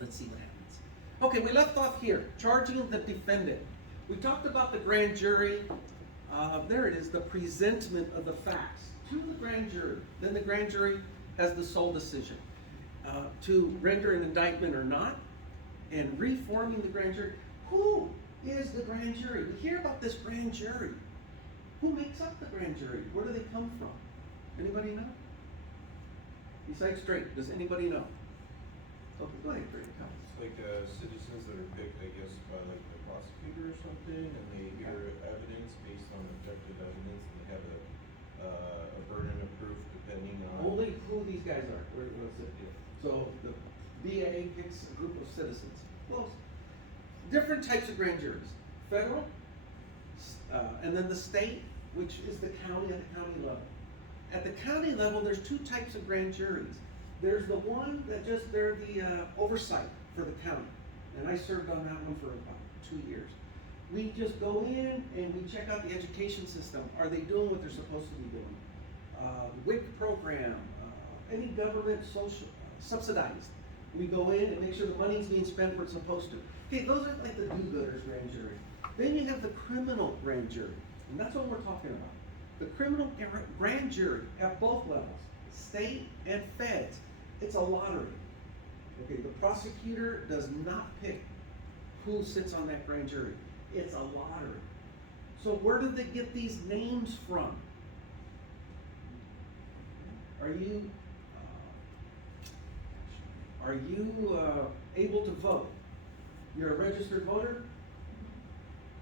Let's see what happens. Okay, we left off here, charging the defendant. We talked about the grand jury. There it is, the presentment of the facts to the grand jury. Then the grand jury has the sole decision to render an indictment or not, and reforming the grand jury. Who is the grand jury? We hear about this grand jury. Who makes up the grand jury? Where do they come from? Anybody know? Besides Drake, does anybody know? So go ahead, Drake. It's like citizens that are picked, I guess, by like the prosecutor or something, and they hear evidence based on objective evidence, and they have a burden of proof depending on. Only who these guys are. What's it do? So the VA picks a group of citizens. Well, different types of grand juries. Federal, and then the state, which is the county at the county level. At the county level, there's two types of grand juries. There's the one that they're the oversight for the county. And I served on that one for about 2 years. We just go in and we check out the education system. Are they doing what they're supposed to be doing? WIC program, any government social subsidized. We go in and make sure the money's being spent where it's supposed to. Okay, those are like the do-gooders grand jury. Then you have the criminal grand jury, and that's what we're talking about. The criminal grand jury at both levels, state and feds, it's a lottery. Okay, the prosecutor does not pick who sits on that grand jury. It's a lottery. So where did they get these names from? Are you able to vote? You're a registered voter?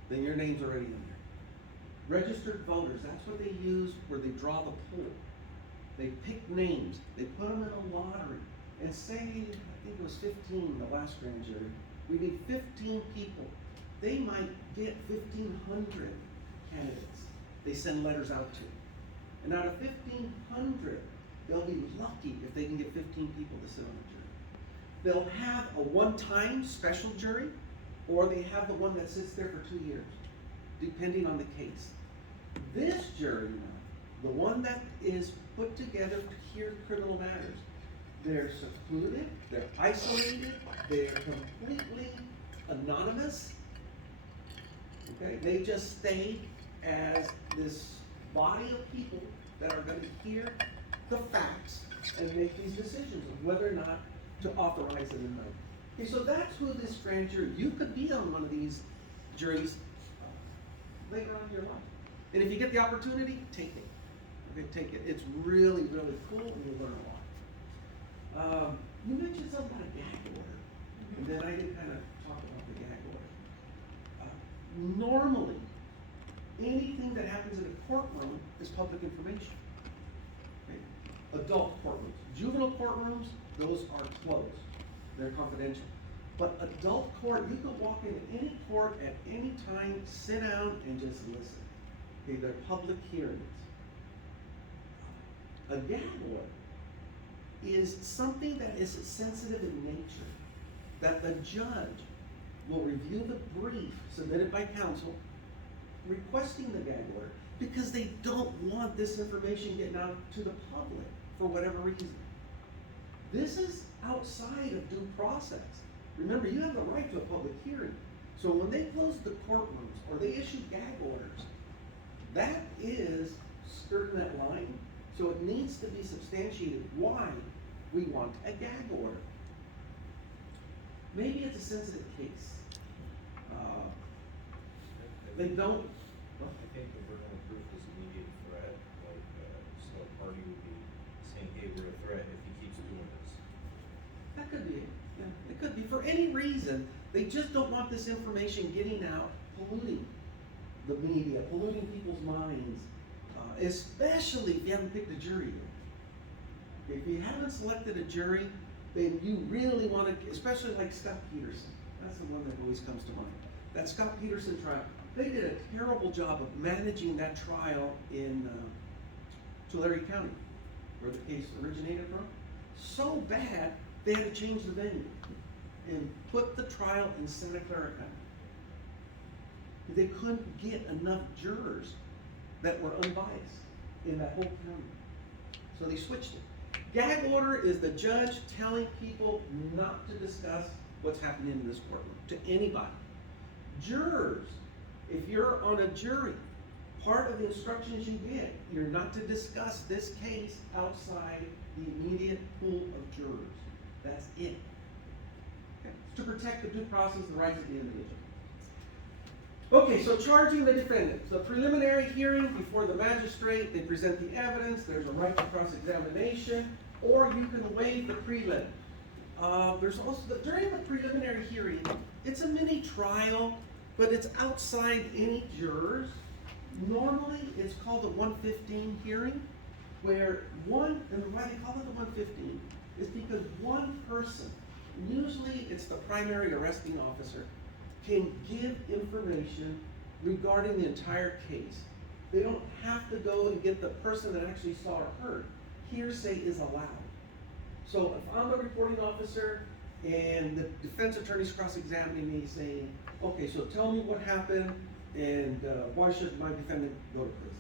Then your name's already in there. Registered voters, that's what they use where they draw the pool. They pick names, they put them in a lottery, and say, I think it was 15, the last grand jury, we need 15 people. They might get 1,500 candidates they send letters out to. And out of 1,500, they'll be lucky if they can get 15 people to sit on the jury. They'll have a one-time special jury, or they have the one that sits there for 2 years, depending on the case. This jury now, the one that is put together to hear criminal matters, they're secluded, they're isolated, they're completely anonymous. Okay, they just stay as this body of people that are going to hear the facts and make these decisions of whether or not to authorize an indictment. Okay, so that's who this grand jury. You could be on one of these juries later on in your life, and if you get the opportunity, take it. Okay, take it. It's really, really cool, and you'll learn a lot. You mentioned something about a gag order, and then I did kind of talk about the gag order. Normally, anything that happens in a courtroom is public information. Okay? Adult courtrooms, juvenile courtrooms, those are closed. They're confidential. But adult court, you can walk into any court at any time, sit down, and just listen. Okay, they're public hearings. A gag order is something that is sensitive in nature, that the judge will review the brief submitted by counsel requesting the gag order because they don't want this information getting out to the public for whatever reason. This is outside of due process. Remember, you have the right to a public hearing. So when they close the courtrooms or they issue gag orders, that is skirting that line. So it needs to be substantiated why we want a gag order. Maybe it's a sensitive case. They don't. I think the burden of proof is immediate threat. Like, so a party would be saying, "Hey, we're a threat if he keeps doing this." That could be it. Yeah, it could be. For any reason, they just don't want this information getting out, polluting the media, polluting people's minds, especially if you haven't picked a jury yet. If you haven't selected a jury, then you really want to, especially like Scott Peterson. That's the one that always comes to mind. That Scott Peterson trial. They did a terrible job of managing that trial in Tulare County, where the case originated from. So bad, they had to change the venue and put the trial in Santa Clara County. They couldn't get enough jurors that were unbiased in that whole county. So they switched it. Gag order is the judge telling people not to discuss what's happening in this courtroom to anybody. Jurors, if you're on a jury, part of the instructions you get, you're not to discuss this case outside the immediate pool of jurors. That's it. Okay? It's to protect the due process and the rights of the individual. Okay, so charging the defendant. So preliminary hearing before the magistrate, they present the evidence, there's a right to cross-examination, or you can waive the prelim. There's also, during the preliminary hearing, it's a mini trial, but it's outside any jurors. Normally, it's called a 115 hearing, where and why they call it the 115 is because one person, usually it's the primary arresting officer, can give information regarding the entire case. They don't have to go and get the person that actually saw or heard. Hearsay is allowed. So if I'm the reporting officer and the defense attorney's cross-examining me saying, okay, so tell me what happened and why should my defendant go to prison?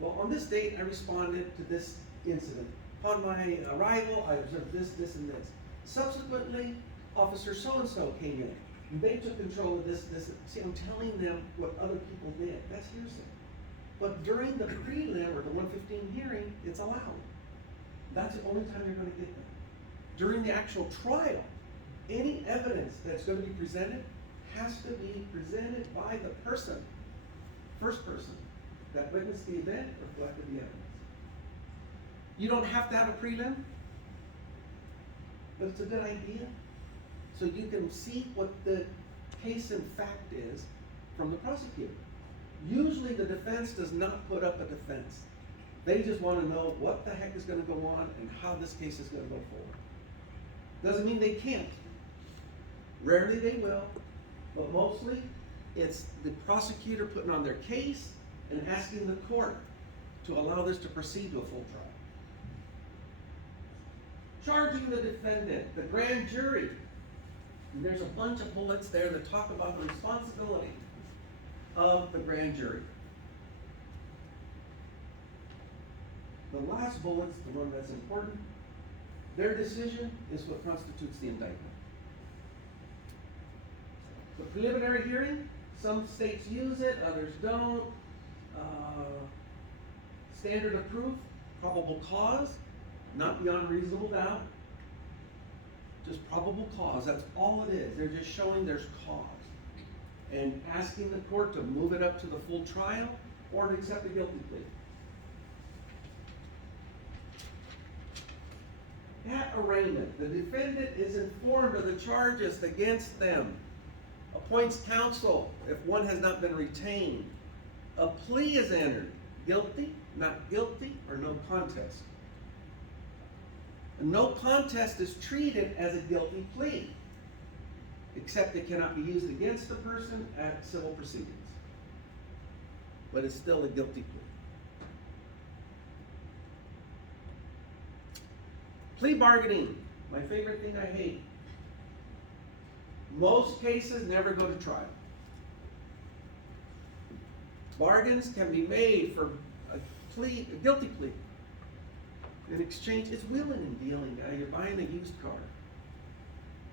Well, on this date, I responded to this incident. Upon my arrival, I observed this, this, and this. Subsequently, Officer so-and-so came in. They took control of this. See, I'm telling them what other people did. That's hearsay. But during the prelim or the 115 hearing, it's allowed. That's the only time you're going to get them. During the actual trial, any evidence that's going to be presented has to be presented by the person, first person, that witnessed the event or collected the evidence. You don't have to have a prelim, but it's a good idea. So you can see what the case in fact is from the prosecutor. Usually the defense does not put up a defense. They just want to know what the heck is going to go on and how this case is going to go forward. Doesn't mean they can't. Rarely they will, but mostly it's the prosecutor putting on their case and asking the court to allow this to proceed to a full trial. Charging the defendant, the grand jury. And there's a bunch of bullets there that talk about the responsibility of the grand jury. The last bullet's the one that's important. Their decision is what constitutes the indictment. The preliminary hearing, some states use it, others don't. Standard of proof, probable cause, not beyond reasonable doubt. Just probable cause, that's all it is. They're just showing there's cause. And asking the court to move it up to the full trial or to accept a guilty plea. At arraignment, the defendant is informed of the charges against them, appoints counsel if one has not been retained. A plea is entered, guilty, not guilty, or no contest. A no contest is treated as a guilty plea, except it cannot be used against the person at civil proceedings. But it's still a guilty plea. Plea bargaining, my favorite thing I hate. Most cases never go to trial. Bargains can be made for a guilty plea. In exchange, it's wheeling and dealing. You're buying a used car.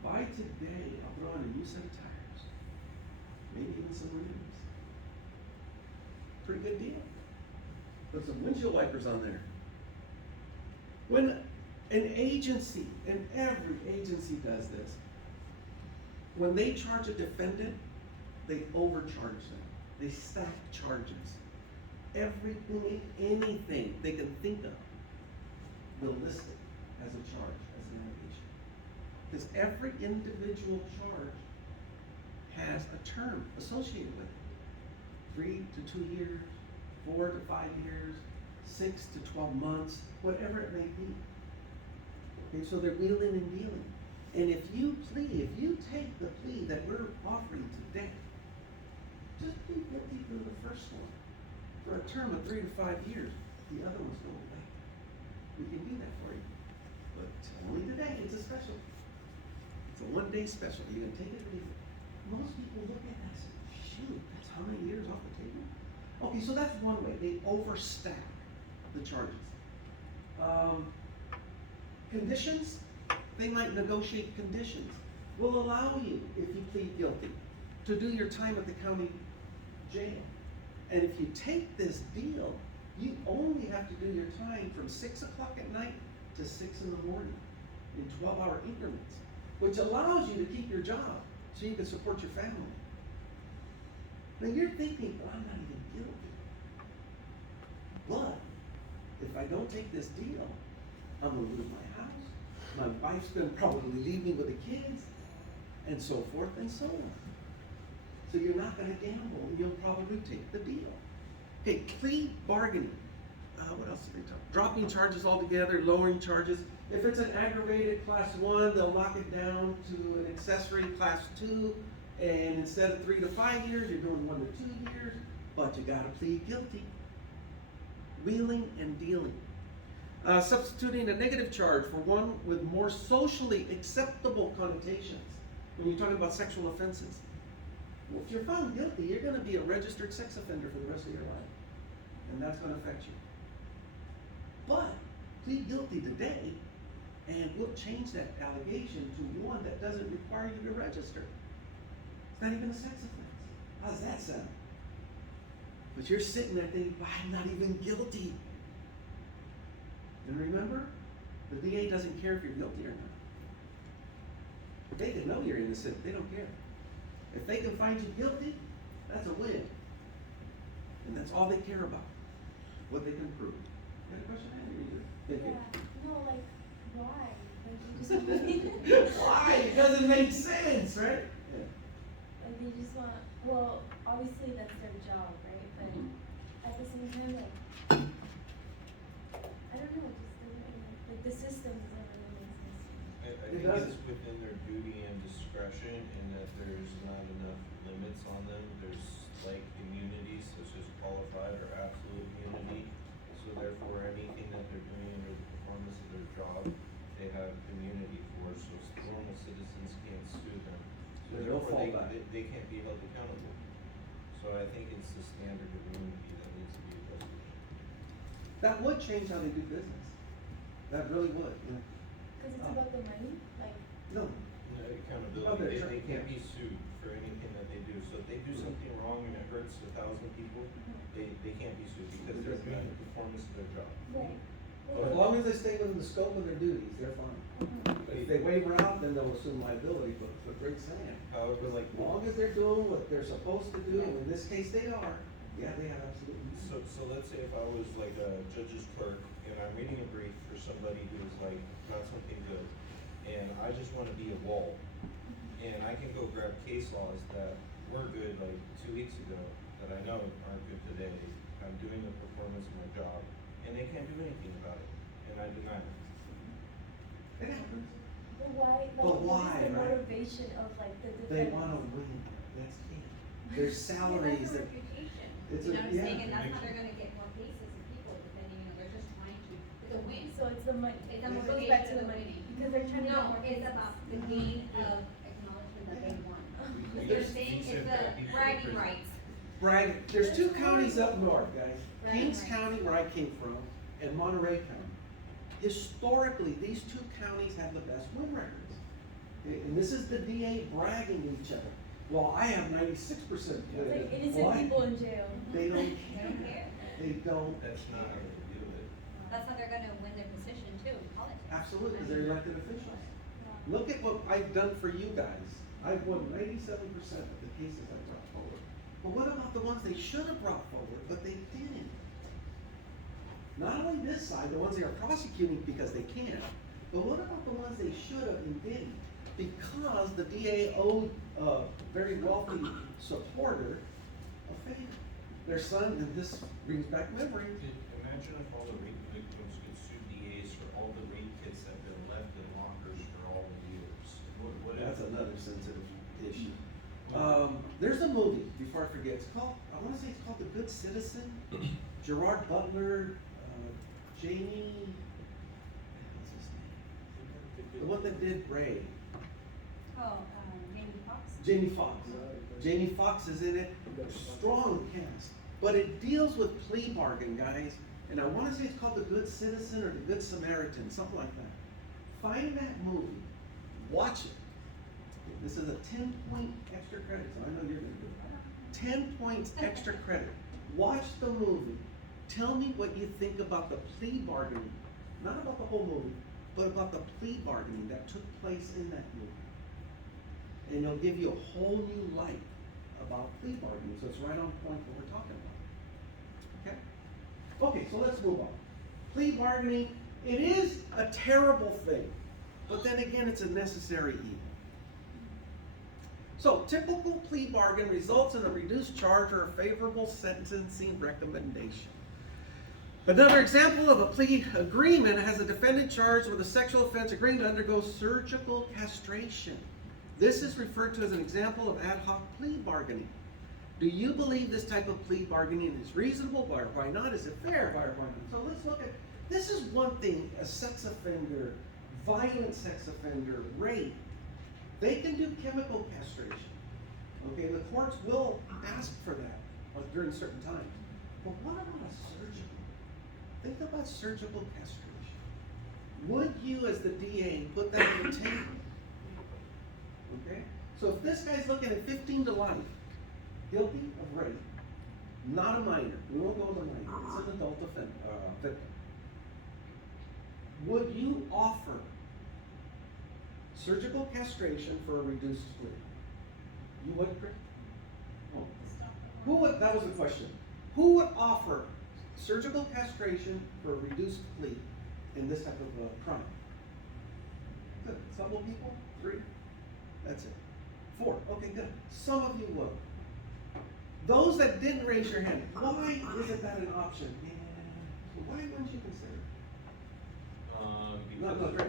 Buy today, I'll throw in a new set of tires. Maybe even some rims. Pretty good deal. Put some windshield wipers on there. When an agency, and every agency does this, when they charge a defendant, they overcharge them. They stack charges. Everything, anything they can think of, will list it as a charge, as an allegation. Because every individual charge has a term associated with it. 3 to 2 years, 4 to 5 years, 6 to 12 months, whatever it may be. Okay, so they're wheeling and dealing. And if you take the plea that we're offering today, just plead guilty for the first one for a term of 3 to 5 years. The other ones go away. We can do that for you. But only today, it's a special. It's a one-day special. You can take it or leave it. Most people look at that and say, shoot, that's how many years off the table? Okay, so that's one way. They overstack the charges. Conditions, they might negotiate conditions. will allow you, if you plead guilty, to do your time at the county jail. And if you take this deal, you only have to do your time from 6 o'clock at night to 6 in the morning in 12-hour increments, which allows you to keep your job so you can support your family. Now you're thinking, well, I'm not even guilty. But if I don't take this deal, I'm gonna lose my house. My wife's gonna probably leave me with the kids, and so forth and so on. So you're not gonna gamble, and you'll probably take the deal. Okay, plea bargaining. What else did they talk? Dropping charges altogether, lowering charges. If it's an aggravated class 1, they'll knock it down to an accessory class 2, and instead of 3 to 5 years, you're doing 1 to 2 years, but you gotta plead guilty. Wheeling and dealing. Substituting a negative charge for one with more socially acceptable connotations. When you're talking about sexual offenses. Well, if you're found guilty, you're gonna be a registered sex offender for the rest of your life. And that's gonna affect you. But plead guilty today, and we'll change that allegation to one that doesn't require you to register. It's not even a sex offense. How's that sound? But you're sitting there thinking, well, I'm not even guilty. And remember, the DA doesn't care if you're guilty or not. If they can know you're innocent, they don't care. If they can find you guilty, that's a win. And that's all they care about, what they can prove. You got a question? No, like, why? Like, you just Why? It doesn't make sense, right? Yeah. like, they just want, well, obviously that's their job, right? But at the same time, like, I don't know, it just doesn't really, like, the system doesn't really make sense to me. I think doesn't. it's within their duty and discretion, and that there's not enough limits on them. There's like immunities, such as qualified or absolute immunity. So therefore, anything that they're doing under the performance of their job, they have immunity for, so normal citizens can't sue them. So There's no therefore, fallback. they can't be held accountable. So I think it's the standard of immunity that needs to be addressed. That would change how they do business. That really would, yeah. Cause it's about the money, like, No, No, Oh, accountability, they're they can't yeah. be sued for anything that they do. So if they do something wrong and it hurts 1,000 people, they can't be sued because they're doing the performance of their job. right. as long as they stay within the scope of their duties, they're fine. If they waver out, then they'll assume liability, but it's a great saying. However, like, As long as they're doing what they're supposed to do, and in this case they are, yeah, they have absolutely. so let's say if I was like a judge's clerk and I'm reading a brief for somebody who's like not something good, and I just wanna be a wall, and I can go grab case laws that were good like 2 weeks ago, that I know aren't good today, I'm doing the performance of my job, and they can't do anything about it, and I deny it. It happens. But why, like, But what why, is the right? motivation of, like, the They defendant? wanna win, that's it. Their salaries, That's a that, reputation, it's you a- know what I'm yeah. saying, and that's how they're gonna get more cases of people, depending, you know, they're just trying to, it's a win. So it's the money, It's it a goes back motivation to of the the money, winning. because they're trying to get No, more it's cases. about the gain of acknowledgement that they won. Okay. You're saying it's the bragging rights. brag, there's 2 counties up north, guys. Right, Kings right. County, where I came from, and Monterey County. Historically, these 2 counties have the best win records. And this is the DA bragging to each other. Well, I have 96%. It's like innocent Why? people in jail. They don't They care. don't care. They don't. That's not how they do it. That's how they're gonna win their position too, in politics. Absolutely, because they're elected officials. Look at what I've done for you guys. I've won 97% of the cases I brought forward. But what about the ones they should have brought forward, but they didn't? Not only this side, the ones they are prosecuting because they can't, but what about the ones they should have and didn't? Because the DA owed a very wealthy supporter a favor. Their son, and this brings back memory, Imagine if all the rape victims could sue DAs for all the rape kits that have been left in lockers for all the years. What if? that's another sensitive issue. There's a movie, before I forget, it's called, I wanna say it's called The Good Citizen. Gerard Butler, Jamie, what's his name? The one that did Ray. Oh, Jamie Foxx? Jamie Foxx. Jamie Foxx is in it, strong cast. But it deals with plea bargain, guys. And I wanna say it's called The Good Citizen or The Good Samaritan, something like that. Find that movie, watch it. This is a 10-point extra credit, so I know you're gonna do it. 10 points extra credit. Watch the movie. Tell me what you think about the plea bargaining. Not about the whole movie, but about the plea bargaining that took place in that movie. And it'll give you a whole new light about plea bargaining, so it's right on point what we're talking about. Okay? Okay, so let's move on. Plea bargaining, it is a terrible thing, but then again, it's a necessary evil. So, typical plea bargain results in a reduced charge or a favorable sentencing recommendation. Another example of a plea agreement has a defendant charged with a sexual offense agreeing to undergo surgical castration. This is referred to as an example of ad hoc plea bargaining. Do you believe this type of plea bargaining is reasonable? Why or why not? Is it fair? Why or why not? So let's look at, this is one thing, a sex offender, violent sex offender, rape, they can do chemical castration. Okay, the courts will ask for that during certain times. But what about a surgical? Think about surgical castration. Would you, as the DA, put that on the table? Okay? So if this guy's looking at 15 to life, guilty of rape, not a minor, we won't go with a minor, it's an adult victim. Would you offer surgical castration for a reduced plea? You would, Chris? Oh. Who would, that was the question. Who would offer surgical castration for a reduced plea in this type of crime? Good. Several people? 3? That's it. 4. Okay, good. Some of you would. Those that didn't raise your hand, why isn't that an option? Yeah. Why wouldn't you consider it? No, great.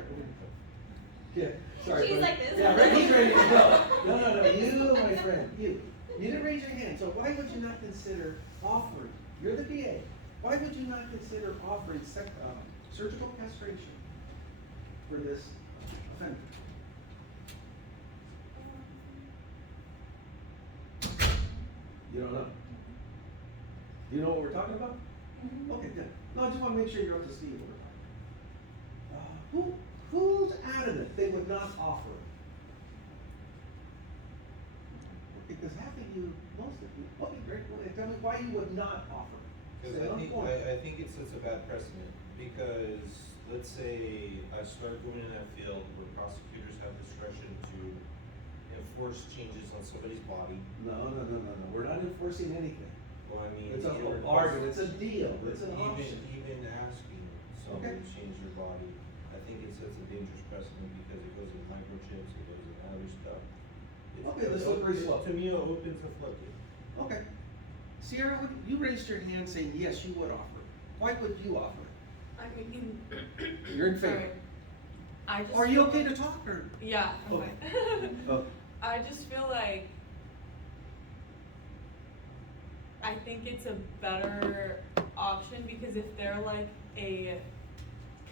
Yeah, sorry. She's buddy. like this. Yeah, right, he's ready to go. No, you, my friend, you. You didn't raise your hand, so why would you not consider offering? You're the DA. Why would you not consider offering surgical castration for this offender? You don't know? Do you know what we're talking about? Mhm. Okay, good. No, I just want to make sure you're up to speed with what we're talking about. Who's adamant they would not offer it? Because half of you, most of you, okay, great. Well, tell me why you would not offer it. Because I think it sets a bad precedent, because let's say I start going in that field where prosecutors have discretion to enforce changes on somebody's body. No, we're not enforcing anything. Well, I mean, It's a you're bargain, it's a deal, it's an even option. asking somebody to change their body, I think it sets a dangerous precedent because it goes in microchips, it goes in other stuff. Okay, the slippery slope. To me, it opens a floodgate. Okay. Sierra, you raised your hand saying yes, you would offer it. Why would you offer it? I mean, You're in favor. sorry. I just Are you feel okay like- to talk or? Yeah, I'm Okay. fine. Oh, I just feel like I think it's a better option because if they're like a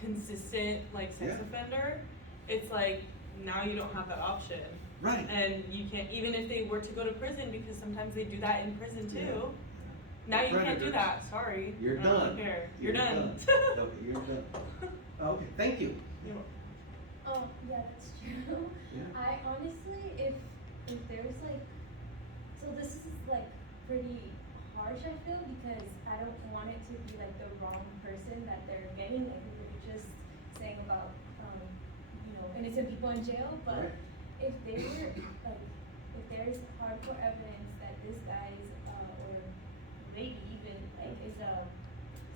consistent like sex Yeah. offender, it's like now you don't have that option. right. And you can't, even if they were to go to prison, because sometimes they do that in prison too. Yeah. Now you can't do Predators. that, sorry. You're I don't done. care. You're done. Okay, you're done. Okay, thank you. Oh, yeah, that's true. Yeah. I honestly, if there's like, so this is like pretty harsh, I feel, because I don't want it to be like the wrong person that they're getting, like we were just saying about, innocent people in jail, but Right. if they were, like, if there's hardcore evidence that this guy's, or maybe even, like, is a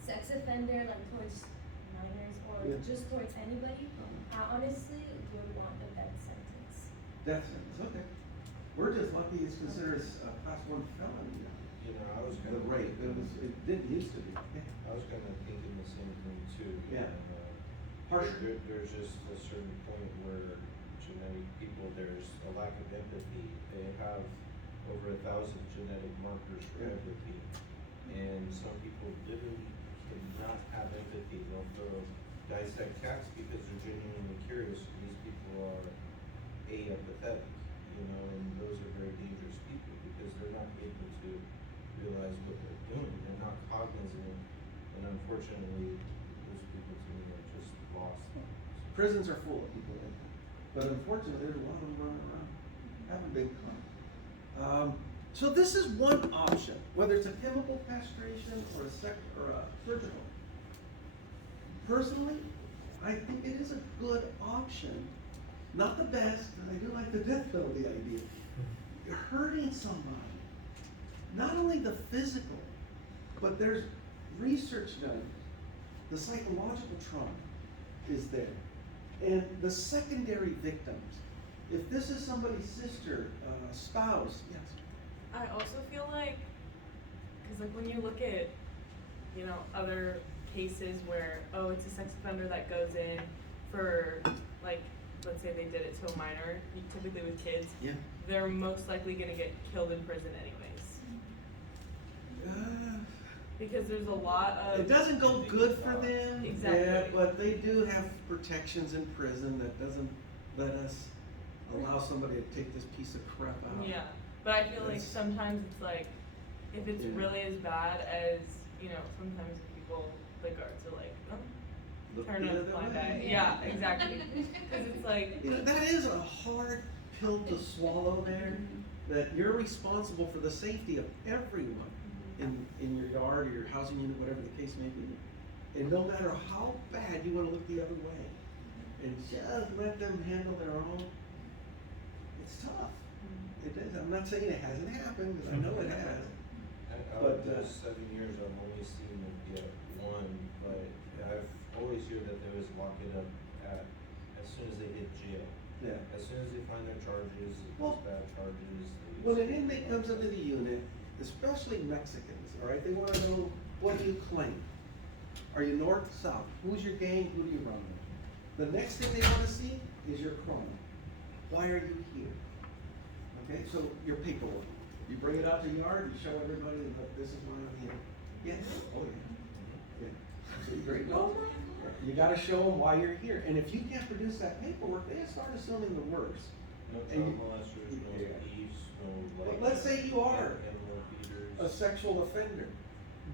sex offender, like, towards minors, or Yeah. just towards anybody, I honestly would want the death sentence. Death sentence, okay. We're just lucky it's considered a class 1 felony now. You know, I was The rape, it didn't used to be. I was kind of thinking the same thing too. Yeah. And, Harsher. there's just a certain point where genetic people, there's a lack of empathy. They have over 1,000 genetic markers for Yeah. empathy. And some people literally cannot have empathy. They'll throw dissect cats because they're genuinely curious. These people are apathetic, and those are very dangerous people because they're not able to realize what they're doing. They're not cognizant, and unfortunately, those people to me are just lost. Prisons are full of people like that. But unfortunately, there's a lot of them running around. haven't been caught. So this is one option, whether it's a chemical castration or a surgical. Personally, I think it is a good option. Not the best, but I do like the death penalty idea. You're hurting somebody. Not only the physical, but there's research done. The psychological trauma is there. And the secondary victims. If this is somebody's sister, spouse, yes. I also feel like, cause like when you look at, you know, other cases where, oh, it's a sex offender that goes in for, like, let's say they did it to a minor, typically with kids, Yeah. they're most likely gonna get killed in prison anyways. Because there's a lot of. It doesn't go good for them. Exactly. Yeah, but they do have protections in prison that doesn't let us allow somebody to take this piece of crap out. Yeah, but I feel like It's- sometimes it's like, if it's Yeah. really as bad as, you know, sometimes people, the guards are like, oh, Look turn the a other blind way. eye. Yeah, exactly. Cause it's like, You know, that is a hard pill to swallow there, that you're responsible for the safety of everyone in your yard or your housing unit, whatever the case may be. And no matter how bad you wanna look the other way, and just let them handle their own, it's tough. It is, I'm not saying it hasn't happened, because I know it has. Out But, of those 7 years, I've only seen them get one, but I've always heard that they was lock it up as soon as they hit jail. Yeah. As soon as they find their charges, Well, those bad charges. they When an just- inmate comes into the unit, especially Mexicans, all right, they wanna know, what do you claim? Are you north, south? Who's your gang? Who do you run with? The next thing they wanna see is your crime. Why are you here? Okay, so your paperwork. You bring it out to the yard, you show everybody, look, this is why I'm here. Yes, oh yeah. Yeah. So you bring it home. You gotta show them why you're here, and if you can't produce that paperwork, they start assuming the worst. No And child you- molesters, no Yeah. thieves, no But like. let's say you are animal feeders. a sexual offender.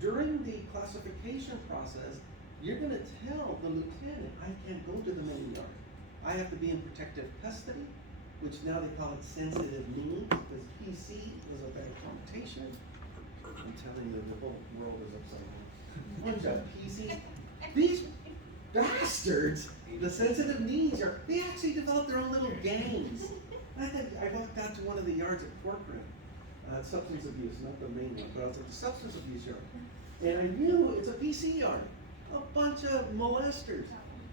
During the classification process, you're gonna tell the lieutenant, I can't go to the main yard. I have to be in protective custody, which now they call it sensitive needs, because PC is a bad connotation. I'm telling you, the whole world is upside down. Bunch of PCs. These bastards, the sensitive needs they actually develop their own little gangs. I walked out to one of the yards at Corcoran, substance abuse, not the main one, but I was at the substance abuse yard. And I knew it's a PC yard, a bunch of molesters.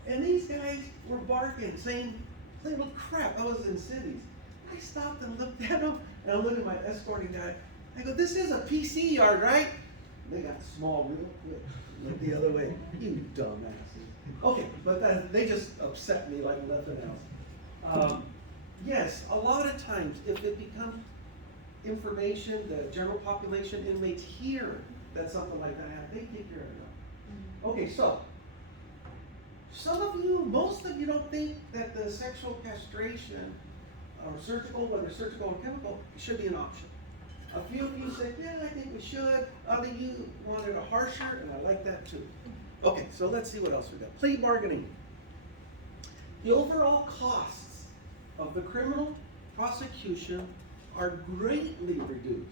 And these guys were barking, saying, well, crap, I was in cities. I stopped and looked at them, and I'm looking at my escorting guy. I go, this is a PC yard, right? They got small real quick, went the other way. You dumbasses. Okay, but they just upset me like nothing else. Yes, a lot of times, if it becomes information, the general population inmates hear that something like that happened, they take care of it. Okay, so, most of you don't think that the sexual castration or surgical, whether surgical or chemical, should be an option. A few of you said, yeah, I think we should. Other of you wanted a harsher, and I like that too. Okay, so let's see what else we got. Plea bargaining. The overall costs of the criminal prosecution are greatly reduced.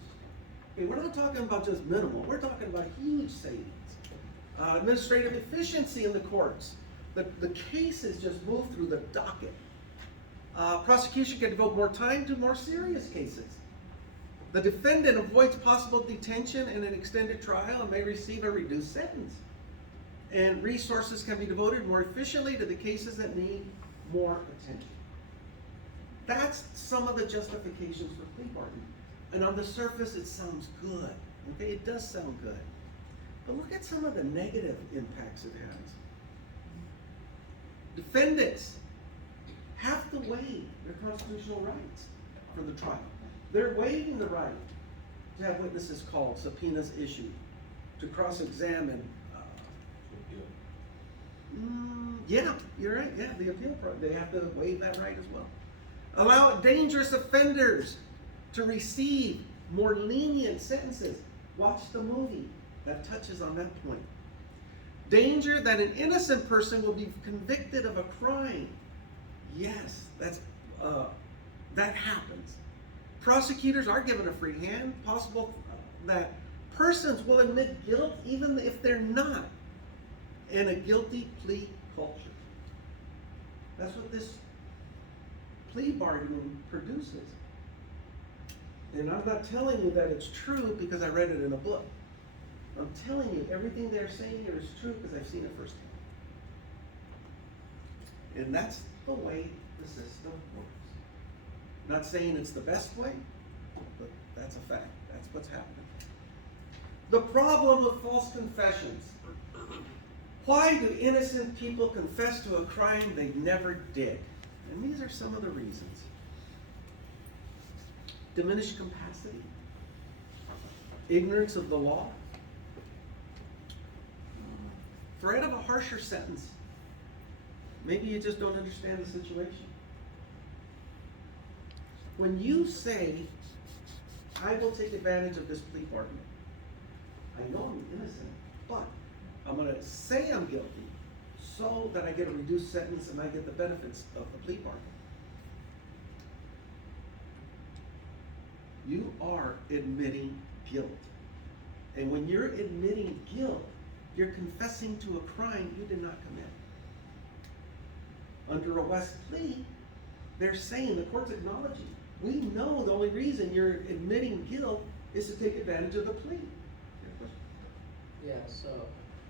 Okay, we're not talking about just minimal, we're talking about huge savings. Administrative efficiency in the courts. The cases just move through the docket. Prosecution can devote more time to more serious cases. The defendant avoids possible detention in an extended trial and may receive a reduced sentence. And resources can be devoted more efficiently to the cases that need more attention. That's some of the justifications for plea bargaining. And on the surface, it sounds good. Okay, it does sound good. But look at some of the negative impacts it has. Defendants have to waive their constitutional rights for the trial. They're waiving the right to have witnesses called, subpoenas issued, to cross-examine. Yeah, you're right. Yeah, the appeal they have to waive that right as well. Allow dangerous offenders to receive more lenient sentences. Watch the movie that touches on that point. Danger that an innocent person will be convicted of a crime. Yes, that happens. Prosecutors are given a free hand, possible that persons will admit guilt even if they're not, in a guilty plea culture. That's what this plea bargaining produces. And I'm not telling you that it's true because I read it in a book. I'm telling you, everything they're saying here is true because I've seen it firsthand. And that's the way the system works. Not saying it's the best way, but that's a fact. That's what's happening. The problem with false confessions. Why do innocent people confess to a crime they never did? And these are some of the reasons. Diminished capacity, ignorance of the law, threat of a harsher sentence. Maybe you just don't understand the situation. When you say, I will take advantage of this plea bargain, I know I'm innocent, but I'm going to say I'm guilty so that I get a reduced sentence and I get the benefits of the plea bargain. You are admitting guilt. And when you're admitting guilt, you're confessing to a crime you did not commit. Under a West plea, they're saying, the court's acknowledging, we know the only reason you're admitting guilt is to take advantage of the plea. Your question? Yeah, so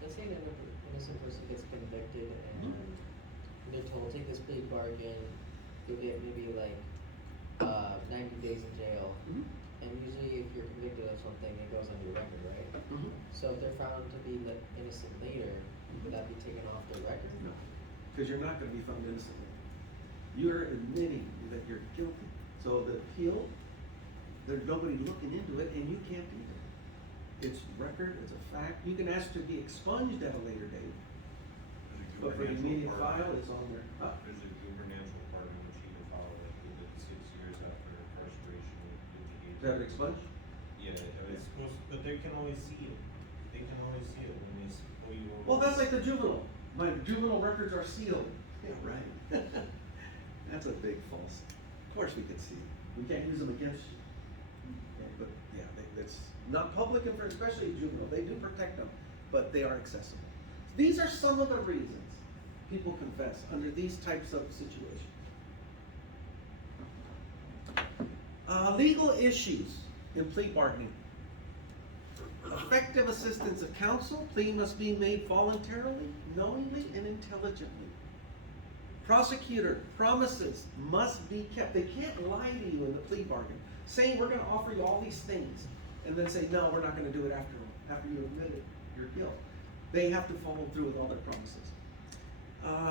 let's say that an innocent person gets convicted and they're told, take this plea bargain, you'll get maybe like 90 days in jail. And usually if you're convicted of something, it goes on your record, right? So if they're found to be like innocent later, would that be taken off their record? No, because you're not going to be found innocent. You're admitting that you're guilty. So the appeal, there's nobody looking into it, and you can't either. It's record, it's a fact. You can ask to be expunged at a later date, but for the immediate file, it's on there. There's a gubernatorial pardon which you can file like within 6 years after incarceration with the Is that expunged? Yeah, it's supposed, but they can always see it. They can always see it when you. Well, that's like the juvenile. My juvenile records are sealed. Yeah, right. That's a big false. Of course we can see it. We can't use them against you. Okay, but yeah, that's not public information, especially juvenile. They do protect them, but they are accessible. These are some of the reasons people confess under these types of situations. Legal issues in plea bargaining. Effective assistance of counsel. Plea must be made voluntarily, knowingly, and intelligently. Prosecutor promises must be kept. They can't lie to you in the plea bargain, saying we're going to offer you all these things, and then say, no, we're not going to do it after you admitted your guilt. They have to follow through with all their promises.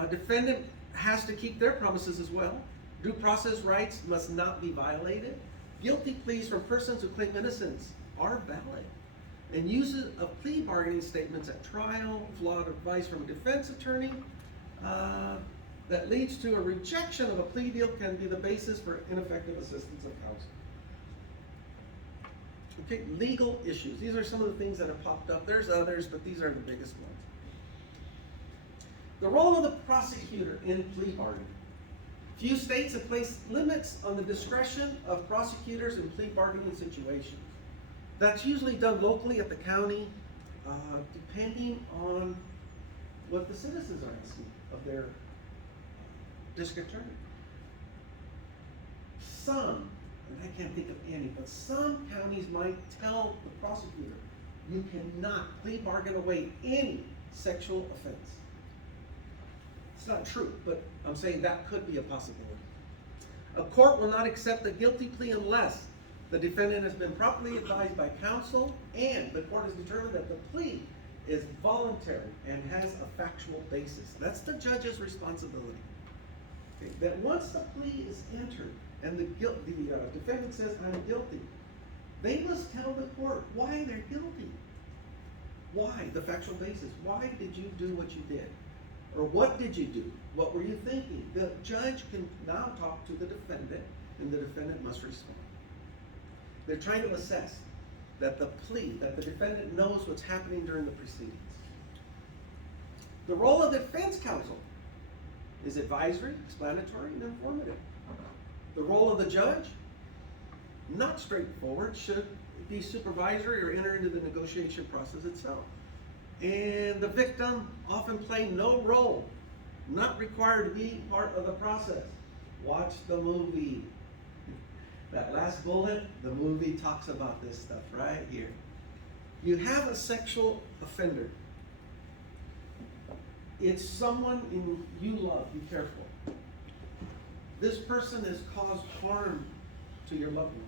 Defendant has to keep their promises as well. Due process rights must not be violated. Guilty pleas from persons who claim innocence are valid. And uses of plea bargaining statements at trial, flawed advice from a defense attorney, that leads to a rejection of a plea deal can be the basis for ineffective assistance of counsel. Okay, legal issues. These are some of the things that have popped up. There's others, but these are the biggest ones. The role of the prosecutor in plea bargaining. Few states have placed limits on the discretion of prosecutors in plea bargaining situations. That's usually done locally at the county, depending on what the citizens are asking of their district attorney. Some, and I can't think of any, but some counties might tell the prosecutor, you cannot plea bargain away any sexual offense. It's not true, but I'm saying that could be a possibility. A court will not accept a guilty plea unless the defendant has been properly advised by counsel and the court has determined that the plea is voluntary and has a factual basis. That's the judge's responsibility. Okay. That once the plea is entered and the defendant says, I'm guilty, they must tell the court why they're guilty. Why? The factual basis. Why did you do what you did? Or what did you do? What were you thinking? The judge can now talk to the defendant, and the defendant must respond. They're trying to assess that the plea, that the defendant knows what's happening during the proceedings. The role of the defense counsel is advisory, explanatory, and informative. The role of the judge, not straightforward, should be supervisory or enter into the negotiation process itself. And the victim often play no role, not required to be part of the process. Watch the movie. That last bullet, the movie talks about this stuff right here. You have a sexual offender. It's someone you love, be careful. This person has caused harm to your loved one.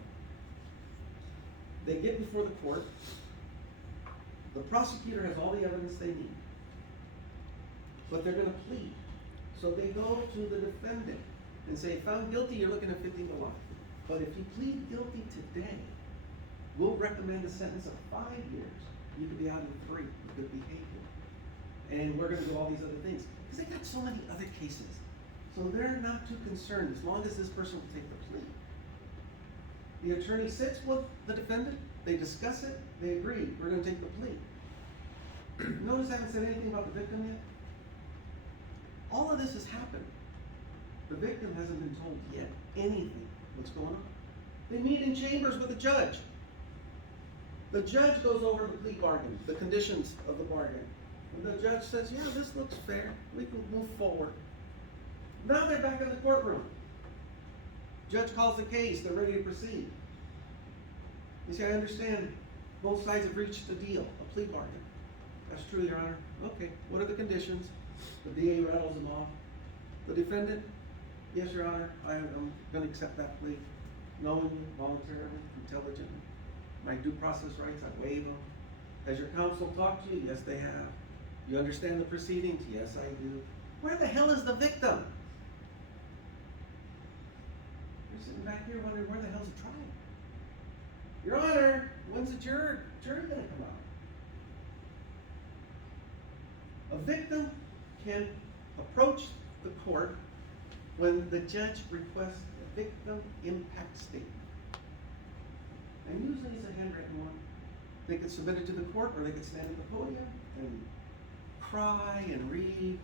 They get before the court. The prosecutor has all the evidence they need. But they're gonna plead. So they go to the defendant and say, found guilty, you're looking at 15 to life. But if you plead guilty today, we'll recommend a sentence of 5 years. You could be out in 3 with good behavior. And we're gonna do all these other things. Because they got so many other cases. So they're not too concerned as long as this person will take the plea. The attorney sits with the defendant, they discuss it, they agree, we're gonna take the plea. Notice I haven't said anything about the victim yet. All of this has happened. The victim hasn't been told yet anything. What's going on? They meet in chambers with the judge. The judge goes over the plea bargain, the conditions of the bargain. And the judge says, yeah, this looks fair. We can move forward. Now they're back in the courtroom. Judge calls the case. They're ready to proceed. You see, I understand both sides have reached a deal, a plea bargain. That's true, Your Honor. Okay, what are the conditions? The DA rattles them off. The defendant, yes, Your Honor, I'm going to accept that plea. Knowingly, voluntarily, intelligently. My due process rights, I waive them. Has your counsel talked to you? Yes, they have. You understand the proceedings? Yes, I do. Where the hell is the victim? You're sitting back here wondering where the hell's the trial? Your Honor, when's the jury gonna come out? A victim can approach the court when the judge requests a victim impact statement. And usually it's a handwritten one. They can submit it to the court, or they can stand at the podium and cry and read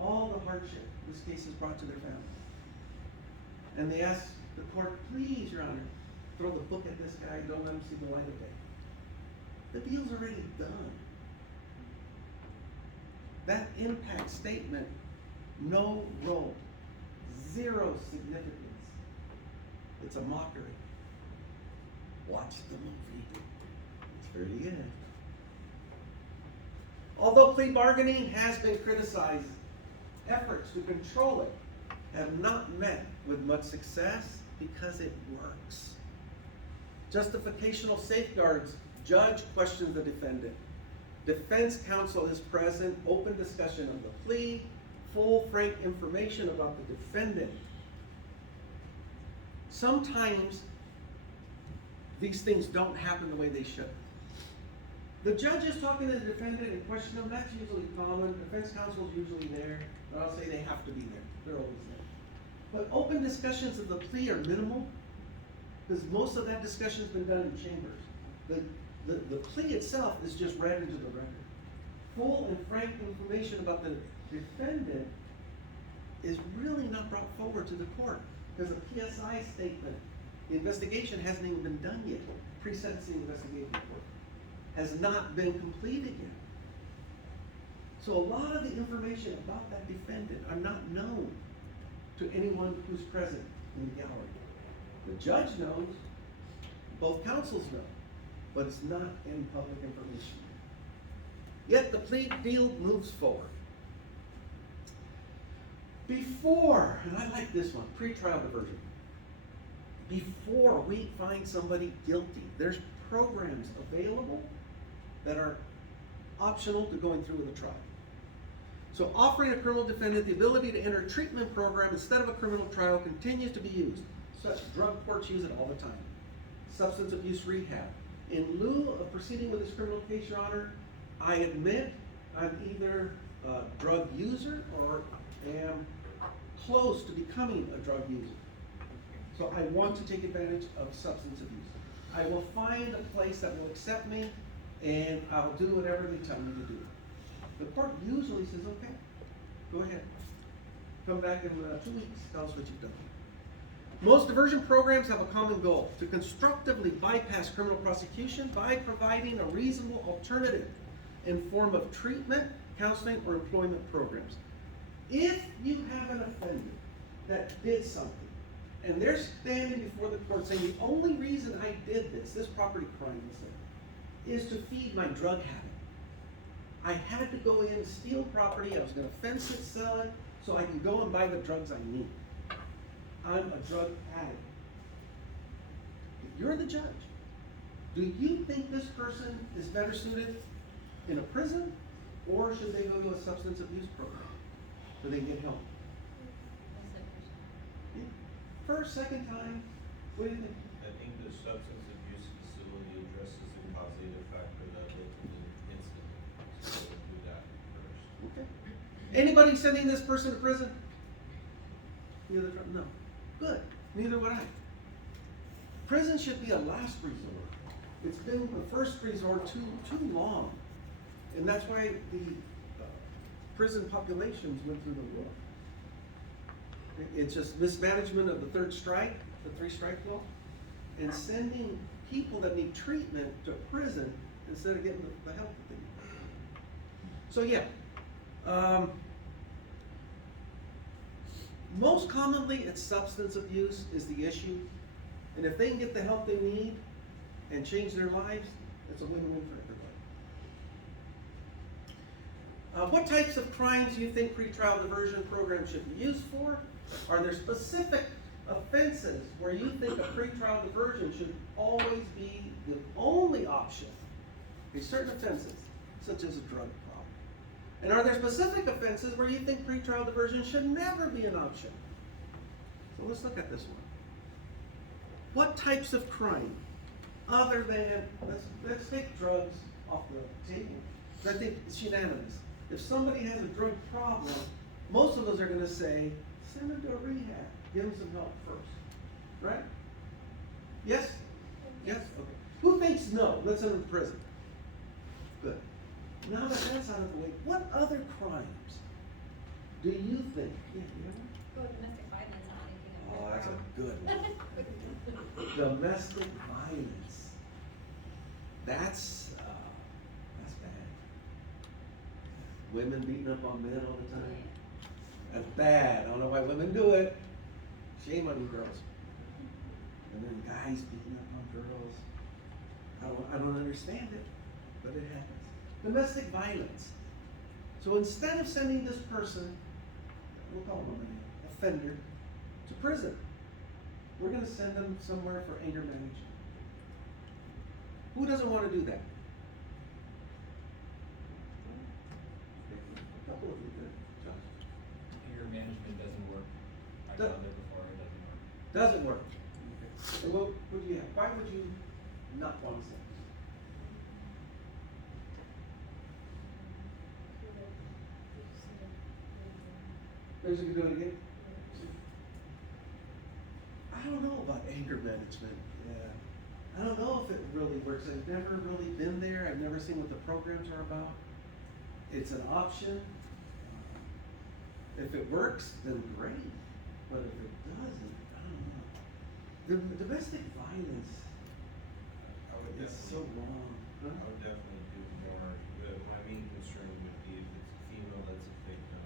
all the hardship this case has brought to their family. And they ask the court, please, Your Honor, throw the book at this guy, don't let him see the light of day. The deal's already done. That impact statement, no role, zero significance. It's a mockery. Watch the movie. It's very good. Although plea bargaining has been criticized, efforts to control it have not met with much success because it works. Justificational safeguards, judge questions the defendant. Defense counsel is present, open discussion of the plea, full frank information about the defendant. Sometimes these things don't happen the way they should. The judge is talking to the defendant and questioning them, that's usually common. Defense counsel is usually there, but I'll say they have to be there. They're always there. But open discussions of the plea are minimal, because most of that discussion has been done in chambers. The plea itself is just read into the record. Full and frank information about the defendant is really not brought forward to the court, because a PSI statement, the investigation hasn't even been done yet. Pre-sentencing investigation report has not been completed yet. So a lot of the information about that defendant are not known to anyone who's present in the gallery. The judge knows, both counsels know, but it's not in public information. Yet the plea deal moves forward. Before, and I like this one, pretrial diversion. Before we find somebody guilty, there's programs available that are optional to going through with a trial. So offering a criminal defendant the ability to enter a treatment program instead of a criminal trial continues to be used. Such drug courts use it all the time. Substance abuse rehab. In lieu of proceeding with this criminal case, Your Honor, I admit I'm either a drug user or am close to becoming a drug user. So I want to take advantage of substance abuse. I will find a place that will accept me, and I'll do whatever they tell me to do. The court usually says, okay, go ahead. Come back in 2 weeks, tell us what you've done. Most diversion programs have a common goal: to constructively bypass criminal prosecution by providing a reasonable alternative in form of treatment, counseling, or employment programs. If you have an offender that did something, and they're standing before the court saying, the only reason I did this property crime, is to feed my drug habit. I had to go in, steal property, I was gonna fence it, sell it, so I can go and buy the drugs I need. I'm a drug addict. You're the judge. Do you think this person is better suited in a prison, or should they go to a substance abuse program so they can get help? First, second time, what do you think? I think the substance abuse facility addresses the causative factor that led to the incident, so we'll do that first. Okay. Anybody sending this person to prison? No. Good. Neither would I. Prison should be a last resort. It's been the first resort too long. And that's why the prison populations went through the roof. It's just mismanagement of the third strike, the 3-strike law, and sending people that need treatment to prison instead of getting the help that they need. So yeah, most commonly it's substance abuse is the issue, and if they can get the help they need and change their lives, it's a win-win for everybody. What types of crimes do you think pretrial diversion programs should be used for? Are there specific offenses where you think a pretrial diversion should always be the only option? Okay, certain offenses, such as a drug problem. And are there specific offenses where you think pretrial diversion should never be an option? So let's look at this one. What types of crime, other than, let's take drugs off the table. I think it's unanimous. If somebody has a drug problem, most of us are going to say, send them to a rehab. Give them some help first. Right? Yes? Yes? Okay. Who thinks no? Let's send them to prison. Good. Now that that's out of the way, what other crimes do you think? Yeah, Go with domestic violence, I'm thinking of. Oh, that's a good one. Domestic violence. That's bad. Women beating up on men all the time. That's bad. I don't know why women do it. Shame on you girls. And then guys beating up on girls. I don't understand it, but it happens. Domestic violence. So instead of sending this person, we'll call him an offender, to prison, we're going to send them somewhere for anger management. Who doesn't want to do that? A couple of you did. Josh. Anger management doesn't work. I Do- found it before, it doesn't work. Doesn't work. Okay. And what do you have? Why would you not want to send? There's a good doing it again. I don't know about anger management. Yeah. I don't know if it really works. I've never really been there. I've never seen what the programs are about. It's an option. If it works, then great. But if it doesn't, I don't know. The domestic violence I would is so definitely, wrong. Huh? I would definitely do more, my main concern would be if it's a female that's a victim,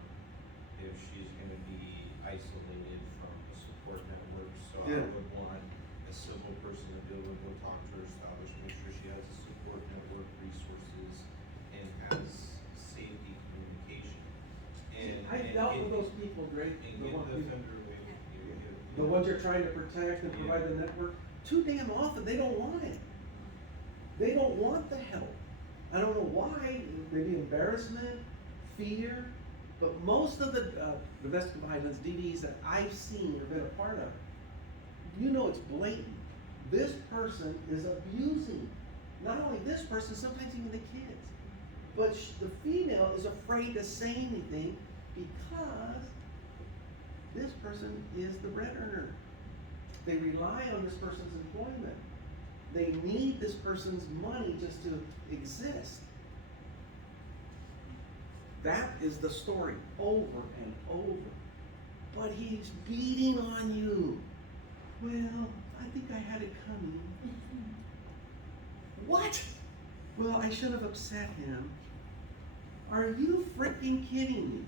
if she's gonna be isolated from a support network, so Yeah. I would want a civil person to be able to go talk to her spouse, make sure she has a support network, resources, and has safety communication. And I've dealt with those people, Greg. And The get one- the offender away with The ones you're trying to protect and provide the network, too damn often, they don't want it. They don't want the help. I don't know why, maybe embarrassment, fear, but most of the domestic violence DVs that I've seen or been a part of, you know it's blatant. This person is abusing, not only this person, sometimes even the kids. But the female is afraid to say anything because this person is the bread earner. They rely on this person's employment. They need this person's money just to exist. That is the story over and over. But he's beating on you. well, I think I had it coming. What? Well, I should have upset him. Are you freaking kidding me?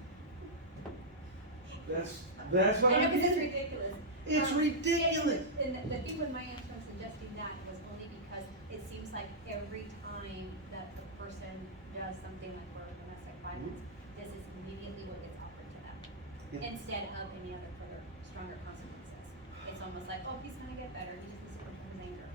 That's what I know, I'm cause it's getting. ridiculous. It's ridiculous. And the thing with my answer of suggesting that was only because it seems like every time that the person does something like for domestic violence, this is immediately what gets offered to them. Yeah. Instead of any other further stronger consequences. It's almost like, oh, he's gonna get better, he just needs to control his anger,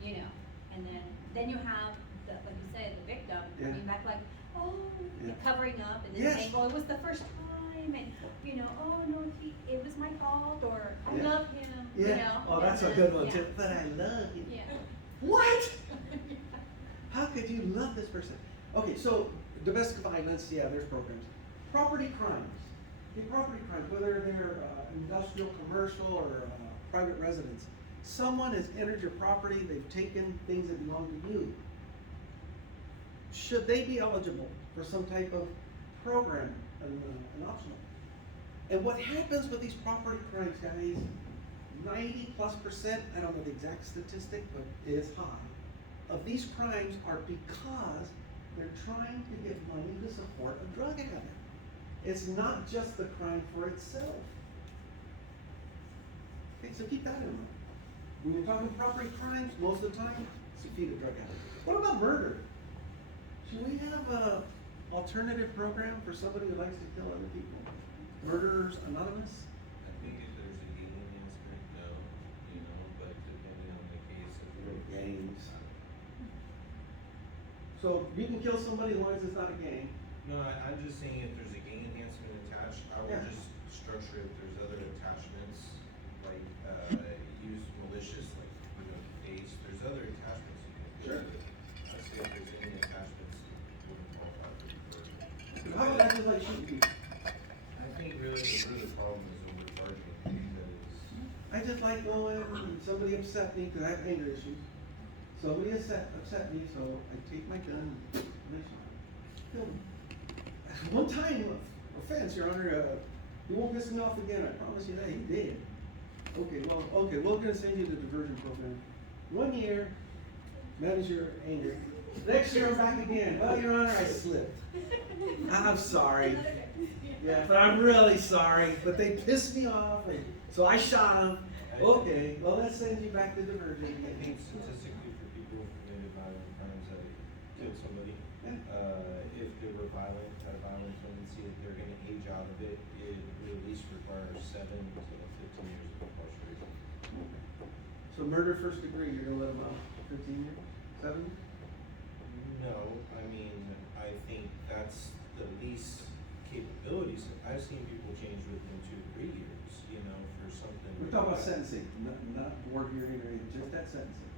you know? And then you have the, like you said, the victim Yeah. coming back like, oh, Yeah. covering up and then Yes. saying, well, it was the first time, and, you know, oh, no, it was my fault, or I Yeah. love him, you Yeah. know? Oh, that's a and good then- one yeah. too. But I love you. Yeah. What? How could you love this person? Okay, so domestic violence, yeah, there's programs. Property crimes. Okay, property crimes, whether they're industrial, commercial, or private residence. Someone has entered your property, they've taken things that belong to you. Should they be eligible for some type of program, an optional? And what happens with these property crimes, guys, 90+%, I don't know the exact statistic, but it is high, of these crimes are because they're trying to get money to support a drug addict. It's not just the crime for itself. Okay, so keep that in mind. When you're talking property crimes, most of the time, it's to feed a drug addict. What about murder? Should we have a alternative program for somebody who likes to kill other people? Murderers Anonymous? I think if there's a gang enhancement, no, you know, but depending on the case of Gangs. So you can kill somebody as long as it's not a gang. No, I'm just saying if there's a gang enhancement attached, I would Yeah. just structure it, if there's other attachments, like, use malicious, like, you know, case, there's other attachments you can put Sure. to it. I'd say if there's any attachments, it wouldn't qualify for the How about I just like shooting people? I think really the root of the problem is overcharging, because I just like going and somebody upset me because I have anger issues. Somebody upset me, so I take my gun and I kill them. One time, offense, Your Honor, he won't piss me off again. I promise you that he did. Okay, we're gonna send you to the diversion program. 1 year, manage your anger. Next year I'm back again. Well, Your Honor, I slipped. I'm sorry. Yeah, but I'm really sorry. But they pissed me off, and so I shot him. Okay, well, let's send you back to diversion I think again. statistically for people who committed violent crimes that killed somebody, Yeah. if they were violent, had a violent tendency, if they're gonna age out of it, it would at least require 7 to 15 years of incarceration. So murder first degree, you're gonna let him out 15 years, 7? No, I mean, I think that's the least capabilities. I've seen people change within 2 to 3 years, you know, for something. We're talking about sentencing, not board hearing or anything, just that sentencing.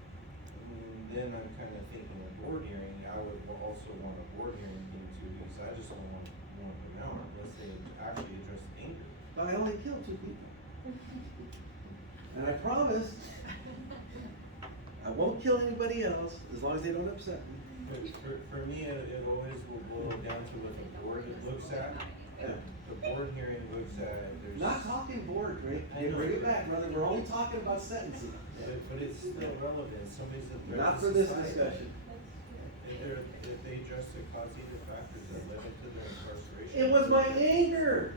Then I'm kinda thinking a board hearing, I would also want a board hearing thing too, because I just don't want them out unless they actually address the anger. But I only killed 2 people. And I promised I won't kill anybody else as long as they don't upset me. But for me, it always will boil down to what the board looks at. Yeah. The board hearing looks at, there's. Not talking board, Rick. I know. Bring it back, brother. We're only talking about sentencing. But it's still relevant, somebody's a threat Not to for this society. discussion. If they address the causative factors that led into their incarceration. It was my anger.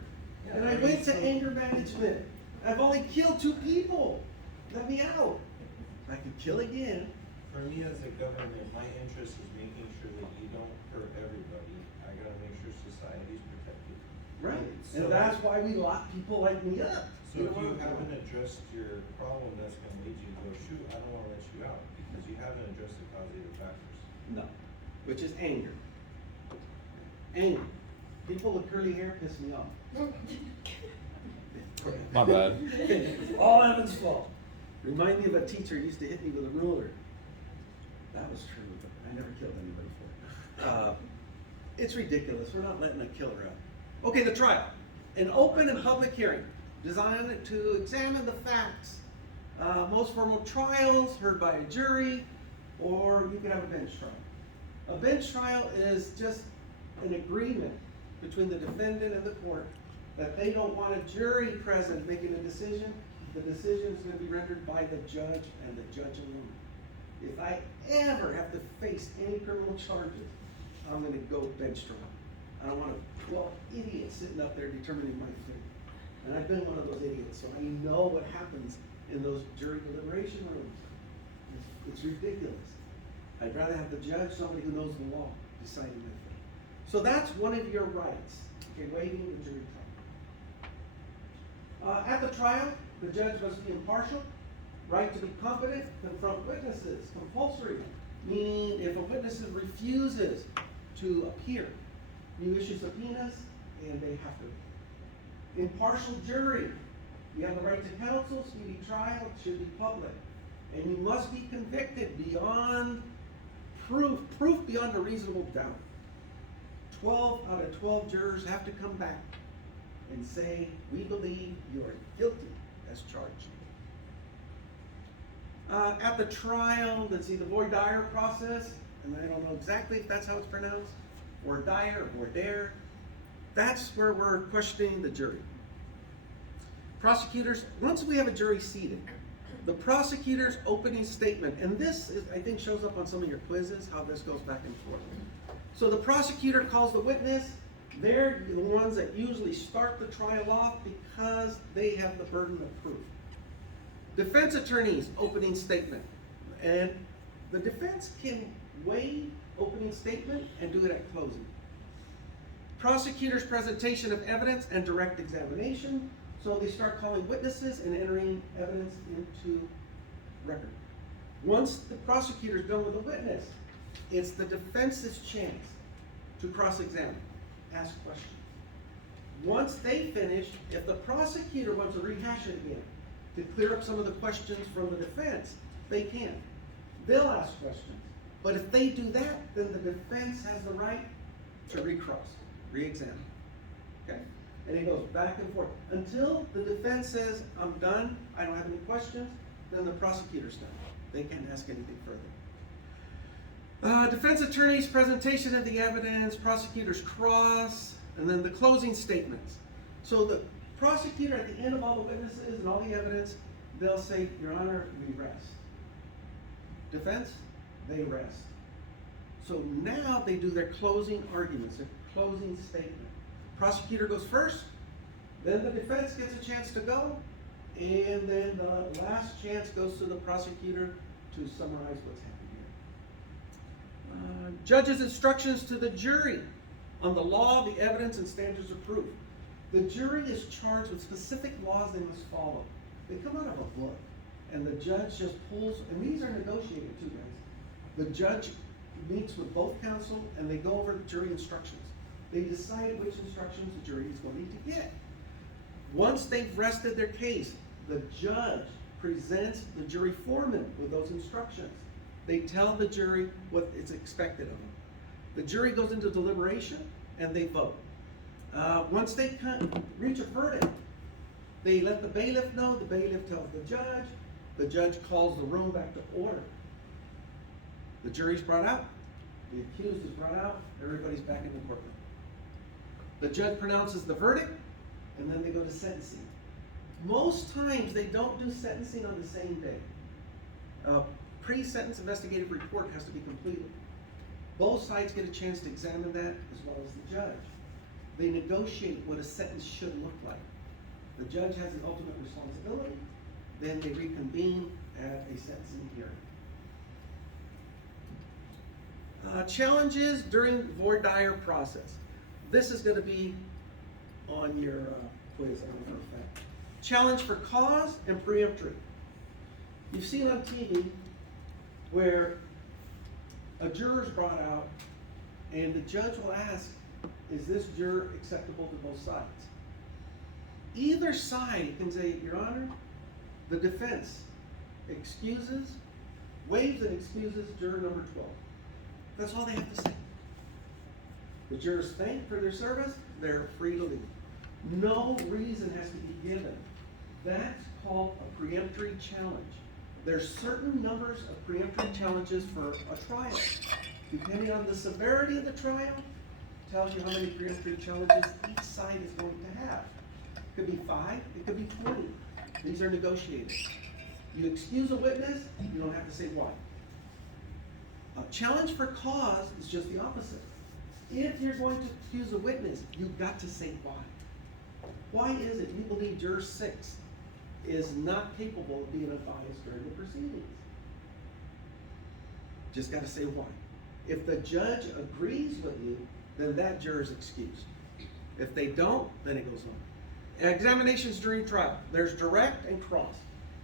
And I Yeah, went to so- anger management. I've only killed 2 people. Let me out. If I could kill again. For me as a government, my interest is making sure that you don't hurt everybody. I gotta make sure society's protected. Right. So- And that's why we lock people like me up. So if don't you wanna- haven't addressed your problem, that's gonna lead you to go, shoot, I don't wanna let you out, because you haven't addressed the causative factors. No, which is anger. Anger. People with curly hair piss me off. My bad. It's all Evan's fault. Remind me of a teacher who used to hit me with a ruler. That was true, but I never killed anybody for it. It's ridiculous. We're not letting a killer out. Okay, the trial. An open and public hearing designed to examine the facts. Most formal trials heard by a jury, or you can have a bench trial. A bench trial is just an agreement between the defendant and the court that they don't want a jury present making a decision. the decision is gonna be rendered by the judge and the judge alone. If I ever have to face any criminal charges, I'm gonna go bench trial. I don't want 12 idiots sitting up there determining my fate. And I've been one of those idiots, so I know what happens in those jury deliberation rooms. It's ridiculous. I'd rather have the judge, somebody who knows the law, deciding my fate. So that's one of your rights, okay, waiving the jury trial. At the trial, the judge must be impartial, right to be competent, confront witnesses, compulsory, meaning if a witness refuses to appear, you issue subpoenas and they have to. Impartial jury, you have the right to counsel, speedy trial, it should be public. And you must be convicted beyond proof beyond a reasonable doubt. 12 out of 12 jurors have to come back and say, we believe you are guilty as charged. At the trial, let's see, the voir dire process, and I don't know exactly if that's how it's pronounced, voir dire or voir dire, that's where we're questioning the jury. Prosecutors, once we have a jury seated, the prosecutor's opening statement, and this is, I think, shows up on some of your quizzes, how this goes back and forth. So the prosecutor calls the witness. They're the ones that usually start the trial off because they have the burden of proof. Defense attorney's opening statement, and the defense can waive opening statement and do it at closing. Prosecutor's presentation of evidence and direct examination. So they start calling witnesses and entering evidence into record. Once the prosecutor's done with the witness, it's the defense's chance to cross-examine, ask questions. Once they finish, if the prosecutor wants to rehash it again, to clear up some of the questions from the defense, they can. They'll ask questions. But if they do that, then the defense has the right to recross, re-examine. Okay? And it goes back and forth. Until the defense says, I'm done, I don't have any questions, then the prosecutor's done. They can't ask anything further. Defense attorney's presentation of the evidence, prosecutor's cross, and then the closing statements. So the prosecutor, at the end of all the witnesses and all the evidence, they'll say, Your Honor, we rest. Defense, they rest. So now they do their closing arguments, their closing statement. Prosecutor goes first, then the defense gets a chance to go, and then the last chance goes to the prosecutor to summarize what's happened here. Judge's instructions to the jury on the law, the evidence, and standards of proof. The jury is charged with specific laws they must follow. They come out of a book, and the judge just pulls, and these are negotiated too, guys. The judge meets with both counsel, and they go over the jury instructions. They decide which instructions the jury is going to get. Once they've rested their case, the judge presents the jury foreman with those instructions. They tell the jury what is expected of them. The jury goes into deliberation and they vote. Once they reach a verdict, they let the bailiff know. The bailiff tells the judge calls the room back to order. The jury's brought out, the accused is brought out, everybody's back in the courtroom. The judge pronounces the verdict, and then they go to sentencing. Most times they don't do sentencing on the same day. A pre-sentence investigative report has to be completed. Both sides get a chance to examine that as well as the judge. They negotiate what a sentence should look like. The judge has the ultimate responsibility. Then they reconvene at a sentencing hearing. Challenges during the voir dire process. This is going to be on your quiz, I know for a fact. Challenge for cause and preemptory. You've seen on TV where a juror is brought out and the judge will ask, is this juror acceptable to both sides? Either side can say, Your Honor, the defense excuses, waives and excuses juror number 12. That's all they have to say. The jurors thank for their service, they're free to leave. No reason has to be given. That's called a preemptory challenge. There's certain numbers of preemptory challenges for a trial. Depending on the severity of the trial, tells you how many preemptory challenges each side is going to have. It could be 5, it could be 20. These are negotiated. You excuse a witness, you don't have to say why. A challenge for cause is just the opposite. If you're going to accuse a witness, you've got to say why. Why is it you believe juror 6 is not capable of being advised during the proceedings? Just gotta say why. If the judge agrees with you, then that juror is excused. If they don't, then it goes on. Examinations during trial, there's direct and cross.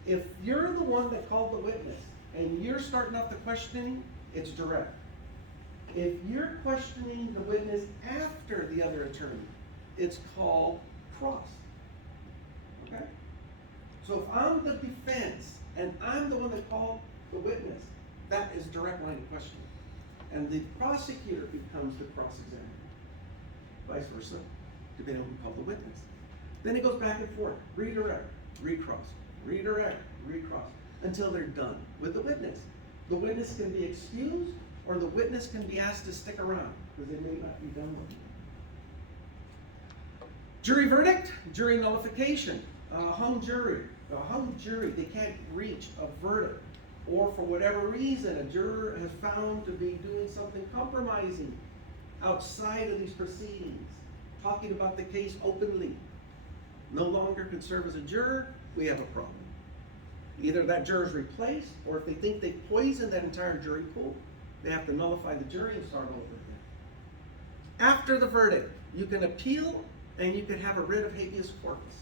If you're the one that called the witness and you're starting off the questioning, it's direct. If you're questioning the witness after the other attorney, it's called cross. Okay? So if I'm the defense and I'm the one that called the witness, that is direct line of questioning. And the prosecutor becomes the cross-examiner. Vice versa, depending on who called the witness. Then it goes back and forth, redirect, recross, redirect, recross, until they're done with the witness. The witness can be excused, or the witness can be asked to stick around, because they may not be done with it. Jury verdict, jury nullification, hung jury. A hung jury, they can't reach a verdict, or for whatever reason, a juror has found to be doing something compromising outside of these proceedings, talking about the case openly, no longer can serve as a juror, we have a problem. Either that juror is replaced, or if they think they poisoned that entire jury pool, they have to nullify the jury and start over again. After the verdict, you can appeal and you can have a writ of habeas corpus.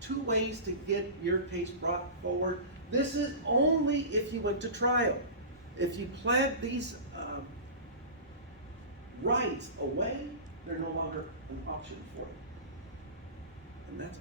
2 ways to get your case brought forward. This is only if you went to trial. If you pled these rights away, they're no longer an option for you. And that's